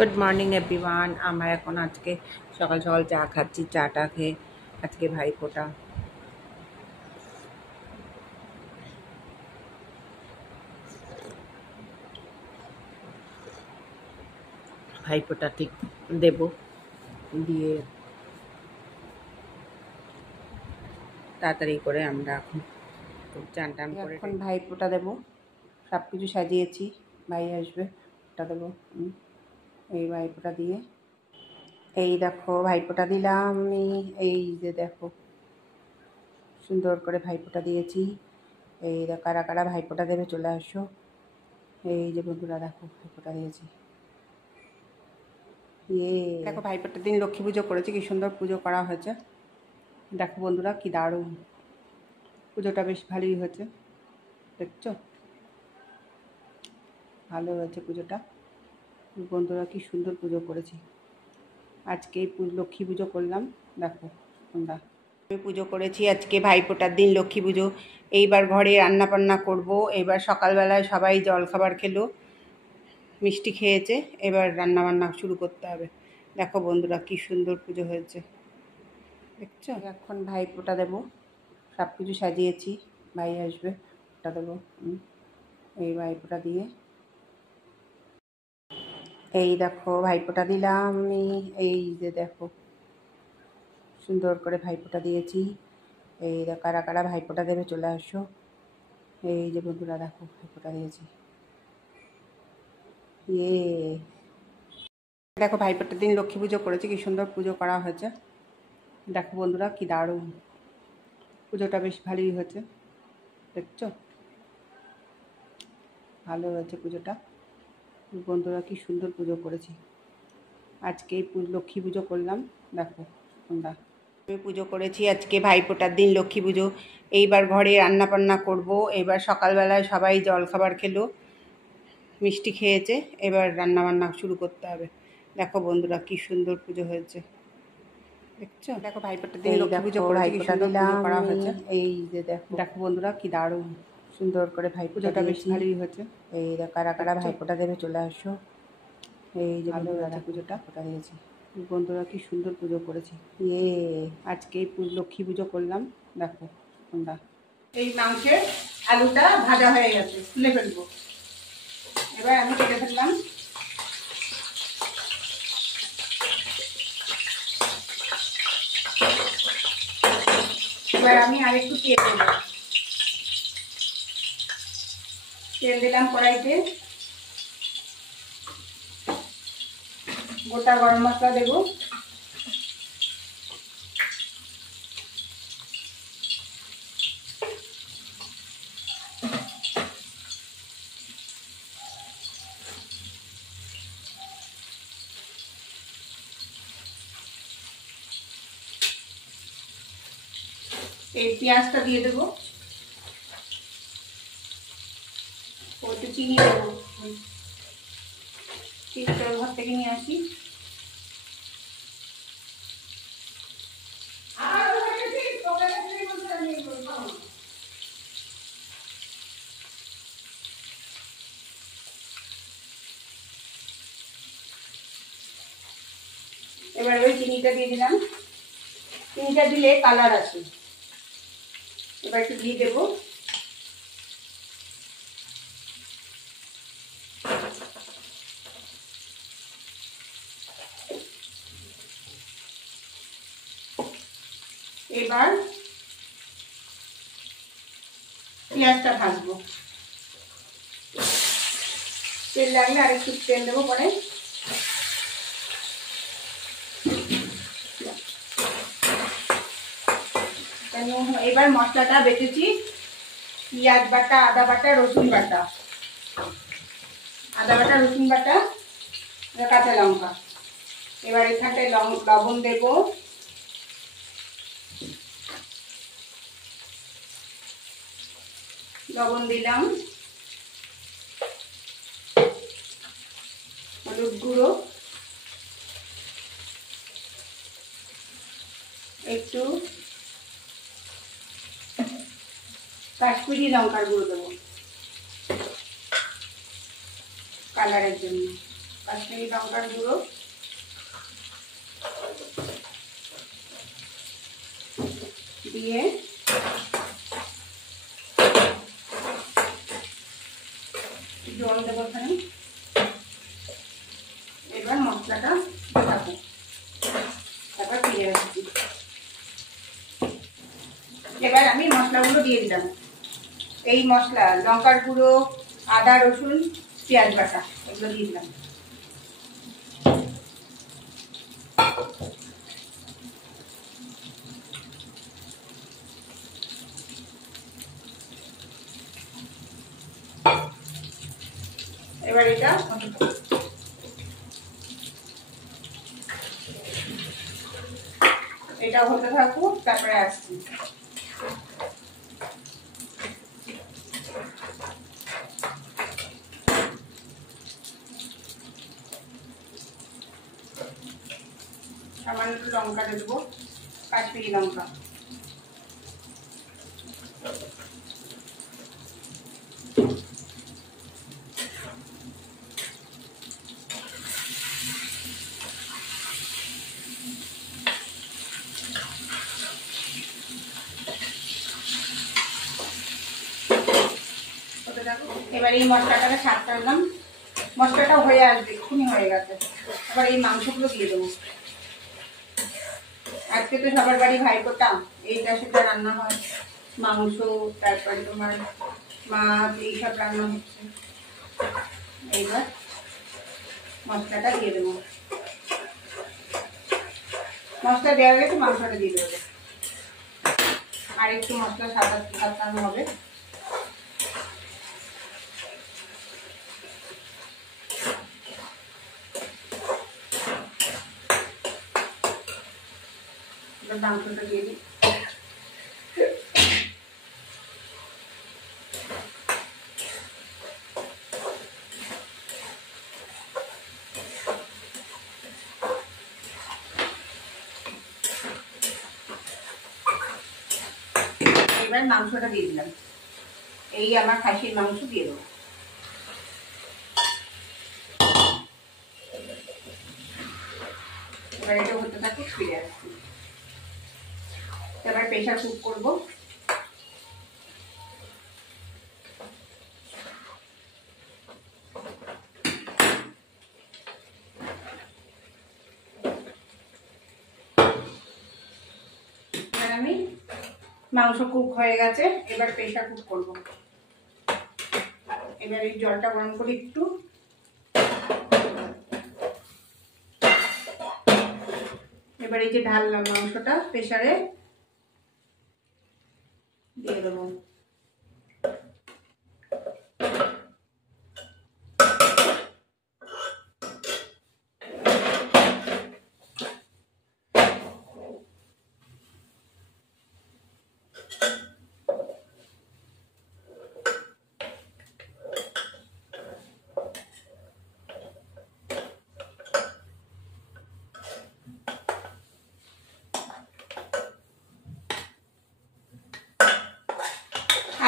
Good morning everyone. আমরা এখন আজকে সকাল সকাল চা খাচ্ছি। চাটা খেয়ে আজকে ভাইফোঁটা। ভাইফোঁটা ঠিক দেব, দিয়ে তাড়াতাড়ি করে আমরা এখন চান টান করে এখন ভাইফোঁটা দেবো। সব কিছু সাজিয়েছি, ভাই আসবে, ওটা দেবো। এই ভাইফোঁটা দিয়ে, এই দেখো ভাইফোঁটা দিলাম আমি। এই যে দেখো সুন্দর করে ভাইফোঁটা দিয়েছি। এই দেখো কারা কারা ভাইফোঁটা দেবে চলে আসো। এই যে বন্ধুরা দেখো ভাইফোঁটা দিয়েছি। দেখো ভাইফোঁটার দিন লক্ষ্মী পুজো করেছি, কি সুন্দর পুজো করা হয়েছে। দেখো বন্ধুরা কি দারুণ পুজোটা, বেশ ভালোই হয়েছে। দেখছো ভালো হয়েছে পুজোটা। বন্ধুরা কি সুন্দর পুজো করেছি আজকে। লক্ষ্মী পুজো করলাম। দেখো তোমরা, আমি পুজো করেছি আজকে ভাইফোঁটার দিন লক্ষ্মী পুজো। এইবার ঘরে রান্না বান্না করবো। এবার সকালবেলায় সবাই জলখাবার খেলো, মিষ্টি খেয়েছে, এবার রান্না বান্না শুরু করতে হবে। দেখো বন্ধুরা কি সুন্দর পুজো হয়েছে, দেখছো। এখন ভাইফোঁটা দেবো, সব কিছু সাজিয়েছি, ভাই আসবে, ওটা দেবো। এই ভাইফোঁটা দিয়ে, এই দেখো ভাইফোঁটা দিলাম আমি। এই যে দেখো সুন্দর করে ভাইফোঁটা দিয়েছি। এই দেখো কারা কারা ভাইফোঁটা দেবে চলে আসো। এই যে বন্ধুরা দেখো ভাইফোঁটা দিয়েছি। দেখো ভাইফোঁটার দিন লক্ষ্মী পুজো করেছি, কি সুন্দর পুজো করা হয়েছে। দেখো বন্ধুরা কি দারুণ পুজোটা, বেশ ভালোই হয়েছে। দেখছো ভালো হয়েছে পুজোটা। বন্ধুরা কি সুন্দর পুজো করেছি আজকে। লক্ষ্মী পুজো করলাম। দেখো তোমরা, আমি পুজো করেছি আজকে ভাইফোঁটার দিন লক্ষ্মী পুজো। এইবার ঘরে রান্না বান্না করবো। এবার সকালবেলায় সবাই জলখাবার খেলো, মিষ্টি খেয়েছে, এবার রান্না বান্না শুরু করতে হবে। দেখো বন্ধুরা কি সুন্দর পুজো হয়েছে, দেখছো। দেখো ভাইফোঁটার দিন লক্ষ্মী পুজো করেছি, কি সুন্দর পুজো করা হয়েছে। এই যে দেখো দেখো বন্ধুরা কি দারুণ সুন্দর করে পুজোটা বেশ ভালোই হয়েছে। এই কারা কারা ভাইফোঁটা দেবে চলে আসো। এই যে ভালো হয়েছে পুজোটা, ফোঁটা দিয়েছি। বন্ধুরা কি সুন্দর পুজো করেছি আজকে লক্ষ্মী পুজো করলাম। দেখো তোমরা, এই মাংসের আলুটা ভাজা হয়ে গেছে, তুলে ফেলবো। এবার আমি কেটে ফেললাম। এবার আমি আরেকটু তেল দেবো। তেল দিলাম কড়াইতে, গোটা গরম মশলা দেবো। এই পেঁয়াজটা দিয়ে দেবো, একটু চিনি দেবো। চিনিটা ঘর থেকে নিয়ে আসি। এবার ওই চিনিটা দিয়ে দিলাম। চিনিটা দিলে কালার আসে। এবার একটু ঘি দেবো। এবার পেঁয়াজটা ভাজবো। তেল লাগলে আরেকটু তেল দেবো পরে। এবার মশলাটা বেটেছি, পেঁয়াজ বাটা, আদা বাটা, রসুন বাটা, আদা বাটা, রসুন বাটা, কাঁচা লঙ্কা। এবার এখানটায় লবণ দেব, লবণ দিলাম, হলুদ গুঁড়ো, একটু কাশ্মীরি লঙ্কার গুঁড়ো দেবো কালারের জন্য, কাশ্মীরি লঙ্কার গুঁড়ো, দিয়ে জল দেবো এখানে। এবার মশলাটা দেখাবো, তারপর ফিরে আসছি। এবার আমি মশলাগুলো দিয়ে দিলাম। এই মশলা লঙ্কার গুঁড়ো, আদা রসুন পেঁয়াজ বাটা এগুলো দিয়ে দিলাম। এবার এটা হতে থাকুক, তারপরে আসছি। সামান্য একটু লঙ্কা দেবো, কাশ্মীরি লঙ্কা। এবার এই মশলাটাকে ছাড়তে দিলাম, মশলাটা হয়ে আসবে, এক্ষুনি হয়ে গেছে। এবার এই মাংসগুলো দিয়ে দেবো। আজকে তো সবার বাড়ি ভাইফোঁটা, এইটা সেটা রান্না হয়, মাংস, তারপরে তোমার মাছ, এইসব রান্না হচ্ছে। এইবার মশলাটা দিয়ে দেবো। মশলা দেওয়া গেছে, মাংসটা দিয়ে দেবো। আর একটু মশলা সাজানো হবে। মাংসটা দিয়ে দিই। এবার মাংসটা দিয়ে দিলাম। এই আমার খাসির মাংস দিয়ে দেবো। এবার এটা হতে থাকে, ফিরে আসছি। এবার প্রেশার কুক করবো। আমি মাংস কুক হয়ে গেছে, এবার প্রেশার কুক করবো। এবার এই জলটা গরম করে একটু এবার এই যে ঢাললাম মাংসটা প্রেসারে দিয়ে দেবো।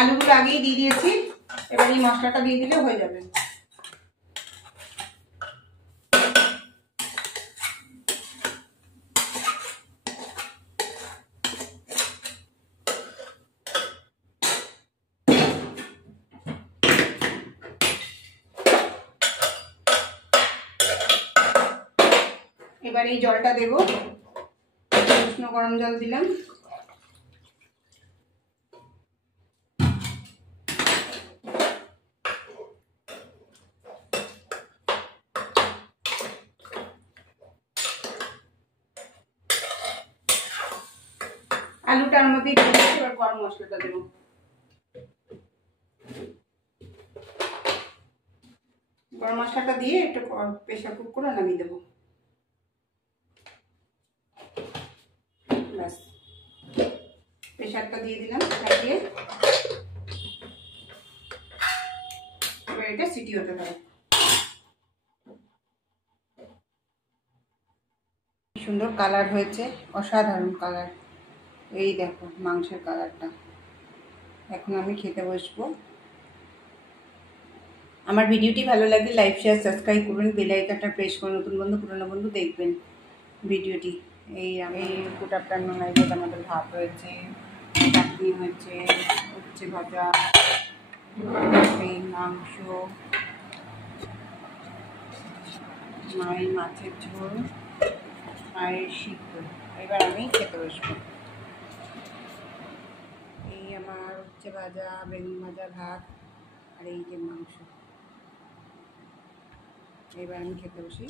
আলুগুলো আগেই দিয়ে দিয়েছি, এবার এই মশলাটা দিয়ে দিলে হয়ে যাবে। এবার এই জলটা দেবো, উষ্ণ গরম জল দিলাম। আলুটার মধ্যে এবার গরম মশলাটা দেবো। গরম মশলাটা দিয়ে একটু প্রেসার কুক করে নামিয়ে দেবো। ব্যাস, প্রেসারটা দিয়ে দিলাম, চাপিয়ে এবার এটা সিটি হতে পারে। সুন্দর কালার হয়েছে, অসাধারণ কালার। এই দেখো মাংসের কালারটা। এখন আমি খেতে বসবো। আমার ভিডিওটি ভালো লাগলে লাইক শেয়ার সাবস্ক্রাইব করবেন, বেল আইকনটা প্রেস করে নতুন বন্ধু পুরনো বন্ধু দেখবেন ভিডিওটি। এই আমি কুটারটার নোনাই ভাত, আমাদের ভাত হয়েছে, চাটনি হয়েছে, উচ্ছে ভাজা, এই মাংস, মায়ের মাছের ঝোল, মায়ের সিদ্ধ। এবার আমি খেতে বসবো। এই আমার উচ্ছে ভাজা, বেগুন ভাজা, ভাত, আর এই যে মাংস। এবার আমি খেতে বসি।